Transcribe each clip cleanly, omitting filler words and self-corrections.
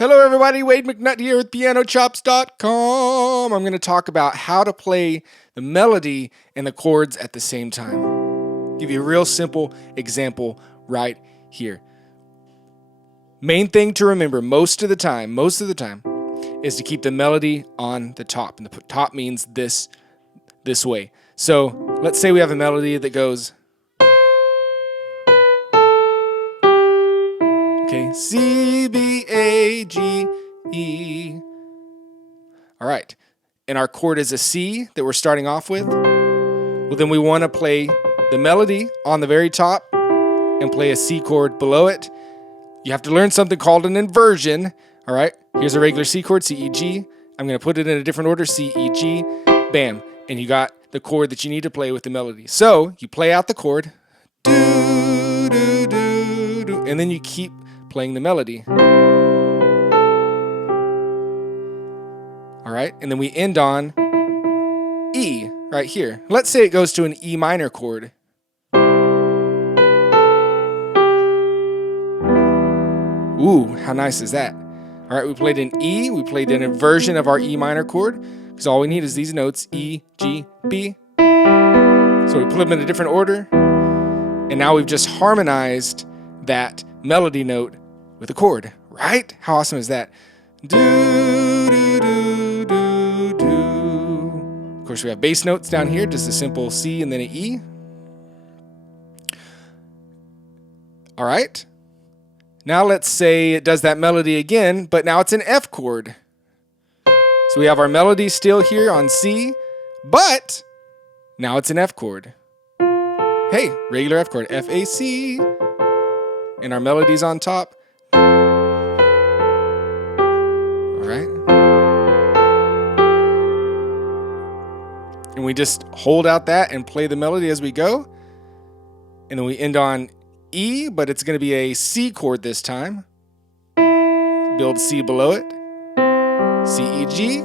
Hello everybody, Wade McNutt here with PianoChops.com. I'm going to talk about how to play the melody and the chords at the same time. Give you a real simple example right here. Main thing to remember most of the time, is to keep the melody on the top. And the top means this way. So let's say we have a melody that goes, okay, C, B, A, G, E. All right, and our chord is a C that we're starting off with. Well, then we want to play the melody on the very top and play a C chord below it. You have to learn something called an inversion. All right, here's a regular C chord, C, E, G. I'm going to put it in a different order, C, E, G, bam. And you got the chord that you need to play with the melody. So you play out the chord, do, do, do, do, and then you keep playing the melody. All right, and then we end on E right here. Let's say it goes to an E minor chord. Ooh, how nice is that? All right, we played an E, we played an inversion of our E minor chord, because all we need is these notes, E, G, B. So we put them in a different order, and now we've just harmonized that melody note with a chord, right? How awesome is that? Do, do, do, do, do. Of course, we have bass notes down here, just a simple C and then an E. All right. Now let's say it does that melody again, but now it's an F chord. So we have our melody still here on C, but now it's an F chord. Hey, regular F chord, F, A, C. And our melody's on top. All right. And we just hold out that and play the melody as we go. And then we end on E, but it's going to be a C chord this time. Build C below it. C, E, G.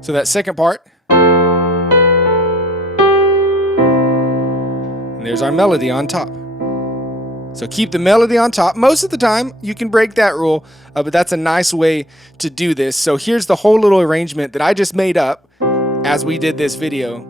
So that second part. And there's our melody on top. So keep the melody on top. Most of the time, you can break that rule, but that's a nice way to do this. So here's the whole little arrangement that I just made up as we did this video.